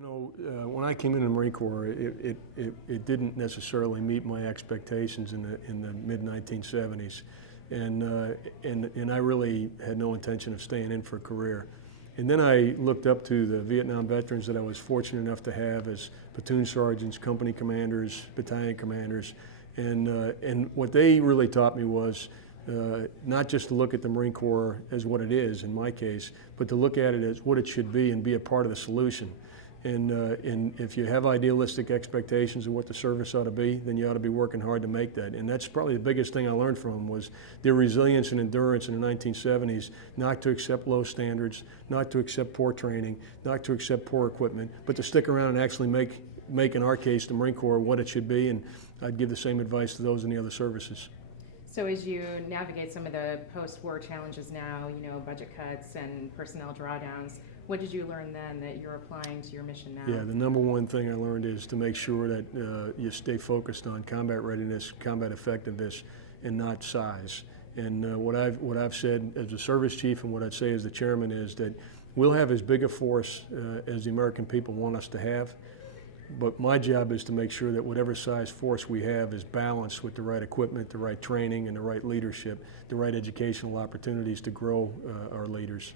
When I came into the Marine Corps, it didn't necessarily meet my expectations in the mid-1970s, and I really had no intention of staying in for a career. And then I looked up to the Vietnam veterans that I was fortunate enough to have as platoon sergeants, company commanders, battalion commanders, and what they really taught me was not just to look at the Marine Corps as what it is, in my case, but to look at it as what it should be and be a part of the solution. And if you have idealistic expectations of what the service ought to be, then you ought to be working hard to make that. And that's probably the biggest thing I learned from them was their resilience and endurance in the 1970s, not to accept low standards, not to accept poor training, not to accept poor equipment, but to stick around and actually make in our case, the Marine Corps what it should be. And I'd give the same advice to those in the other services. So as you navigate some of the post-war challenges now, budget cuts and personnel drawdowns, what did you learn then that you're applying to your mission now? Yeah, the number one thing I learned is to make sure that you stay focused on combat readiness, combat effectiveness, and not size. And what I've said as a service chief and what I'd say as the chairman is that we'll have as big a force as the American people want us to have, but my job is to make sure that whatever size force we have is balanced with the right equipment, the right training, and the right leadership, the right educational opportunities to grow our leaders.